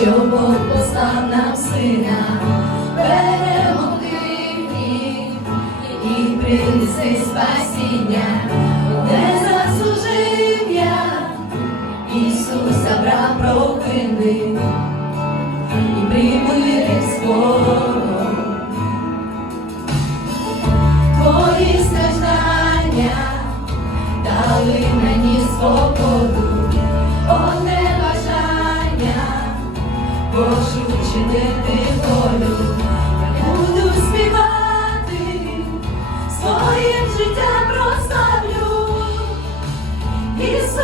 що Бог послав нам сина, перемогти гріх і принеси спасіння, не заслужив я, Ісуса брав провини і примирив з Богом. Твої страждання дали мені спокою. He's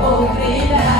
vou.